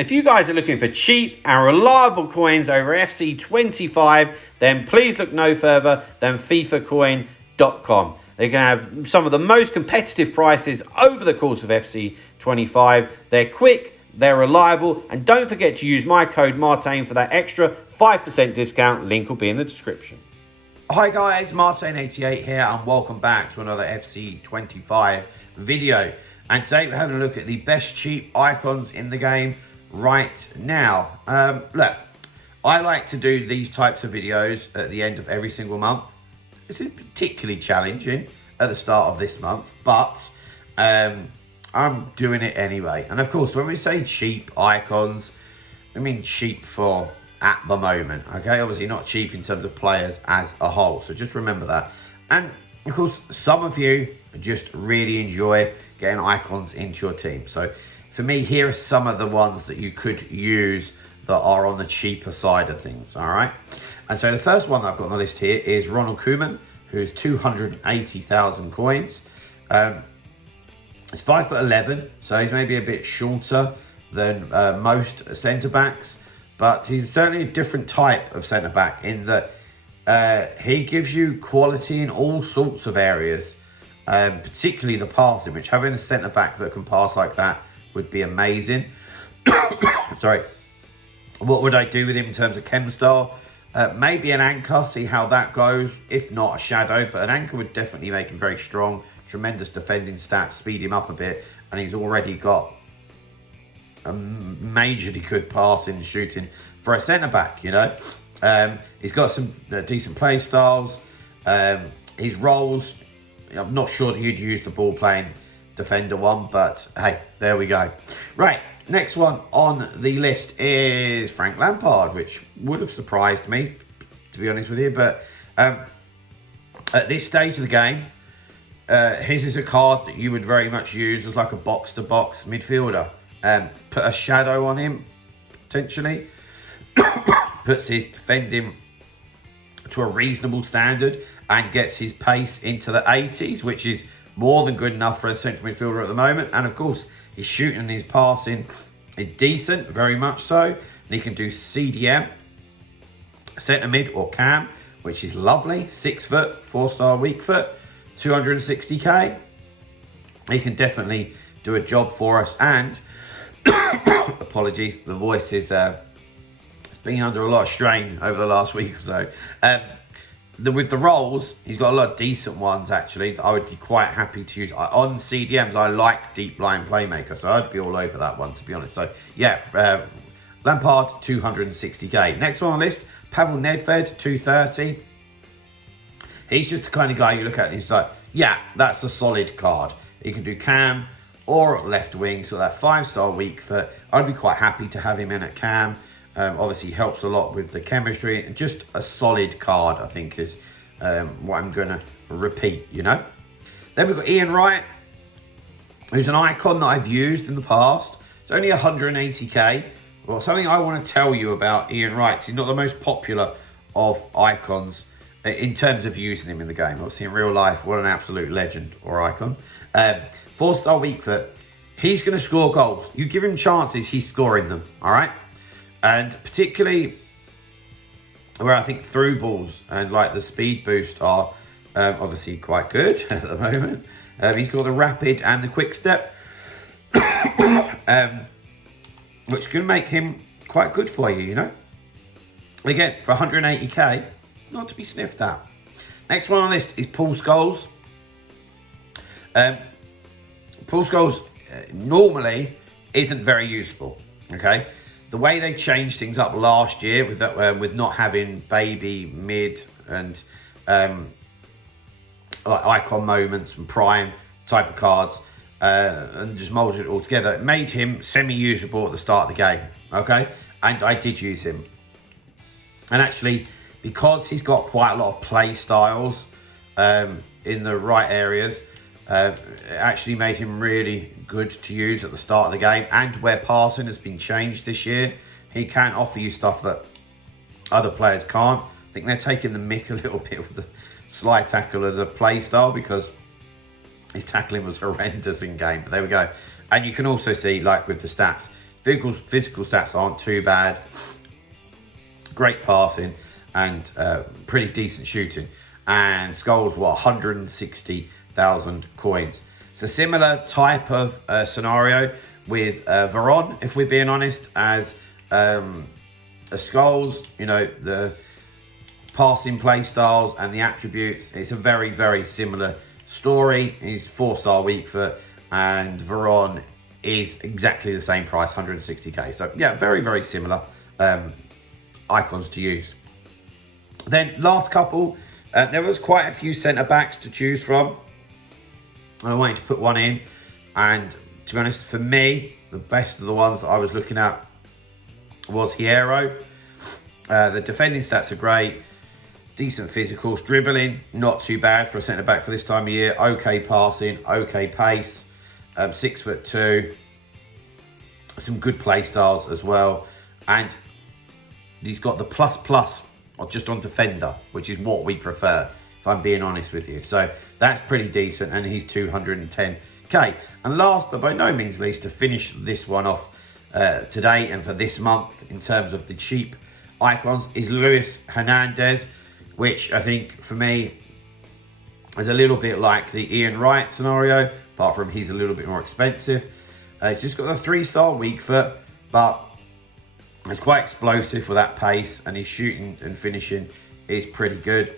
If you guys are looking for cheap and reliable coins over FC25, then please look no further than FIFAcoin.com. They can have some of the most competitive prices over the course of FC25. They're quick, they're reliable, and don't forget to use my code Martin for that extra 5% discount. Link will be in the description. Hi guys, Martin88 here, and welcome back to another FC25 video. And today we're having a look at the best cheap icons in the game right now. Look, I like to do these types of videos at the end of every single month. This is particularly challenging at the start of this month, but I'm doing it anyway. And of course, when we say cheap icons, I mean cheap for at the moment, okay? Obviously not cheap in terms of players as a whole, so just remember that. And of course, some of you just really enjoy getting icons into your team. So for me, here are some of the ones that you could use that are on the cheaper side of things, all right? And so the first one that I've got on the list here is Ronald Koeman, who is 280,000 coins. He's 5'11", so he's maybe a bit shorter than most centre-backs, but he's certainly a different type of centre-back in that he gives you quality in all sorts of areas, particularly the passing, which having a centre-back that can pass like that would be amazing. Sorry. What would I do with him in terms of chem style? Maybe an anchor, see how that goes. If not, a shadow, but an anchor would definitely make him very strong. Tremendous defending stats, speed him up a bit, and he's already got a majorly good passing and shooting for a centre-back, you know. He's got some decent play styles. His roles, I'm not sure that you'd use the ball-playing defender one, but hey, there we go. Right. Next one on the list is Frank Lampard, which would have surprised me, to be honest with you. But at this stage of the game, his is a card that you would very much use as like a box-to-box midfielder. Put a shadow on him, potentially. Puts his defending to a reasonable standard and gets his pace into the 80s, which is more than good enough for a central midfielder at the moment. And of course, his shooting and his passing is decent, very much so. And he can do CDM, centre mid or cam, which is lovely. 6 foot, 4-star weak foot, 260k. He can definitely do a job for us. And apologies, the voice is it's been under a lot of strain over the last week or so. With the roles, he's got a lot of decent ones, actually, that I would be quite happy to use. On CDMs, I like deep line playmaker, so I'd be all over that one, to be honest. So, yeah, Lampard, 260k. Next one on the list, Pavel Nedvěd, 230. He's just the kind of guy you look at and he's like, yeah, that's a solid card. He can do cam or left wing, so that 5-star weak foot. I'd be quite happy to have him in at cam. Obviously helps a lot with the chemistry. Just a solid card, I think, is what I'm going to repeat, you know. Then we've got Ian Wright, who's an icon that I've used in the past. It's only 180k. Well, something I want to tell you about Ian Wright. He's not the most popular of icons in terms of using him in the game. Obviously, in real life, what an absolute legend or icon. 4-star weak foot. He's going to score goals. You give him chances, he's scoring them, all right? And particularly where I think through balls and like the speed boost are obviously quite good at the moment. He's got the rapid and the quick step, which can make him quite good for you, you know. Again, for 180k, not to be sniffed at. Next one on the list is Paul Scholes. Paul Scholes normally isn't very useful, okay? The way they changed things up last year with that, with not having baby, mid, and like icon moments and prime type of cards, and just molded it all together, it made him semi-usable at the start of the game. Okay, and I did use him, and actually because he's got quite a lot of play styles in the right areas, it actually made him really good to use at the start of the game. And where passing has been changed this year, he can offer you stuff that other players can't. I think they're taking the mick a little bit with the slide tackle as a play style because his tackling was horrendous in game. But there we go. And you can also see, like with the stats, Physical stats aren't too bad. Great passing and pretty decent shooting. And Scholes, what, 160,000 coins. It's a similar type of scenario with Veron, if we're being honest, as Scholes. You know, the passing play styles and the attributes. It's a very, very similar story. He's 4-star weak foot, and Veron is exactly the same price, 160k. So yeah, very, very similar icons to use. Then last couple, there was quite a few centre backs to choose from. I wanted to put one in, and to be honest, for me, the best of the ones that I was looking at was Hierro. The defending stats are great, decent physicals, dribbling not too bad for a centre back for this time of year. Okay passing, okay pace, 6'2", some good play styles as well, and he's got the plus just on defender, which is what we prefer, if I'm being honest with you. So that's pretty decent, and he's 210k. And last but by no means least, to finish this one off today and for this month in terms of the cheap icons, is Hernández, which I think for me is a little bit like the Wright scenario, apart from he's a little bit more expensive. He's just got the 3-star weak foot, but he's quite explosive with that pace, and his shooting and finishing is pretty good.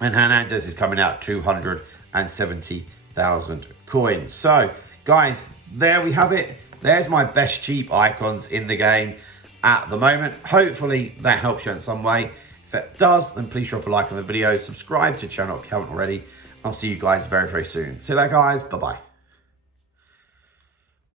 And Hernández is coming out 270,000 coins. So, guys, there we have it. There's my best cheap icons in the game at the moment. Hopefully that helps you in some way. If it does, then please drop a like on the video. Subscribe to the channel if you haven't already. I'll see you guys very, very soon. See you later, guys. Bye-bye.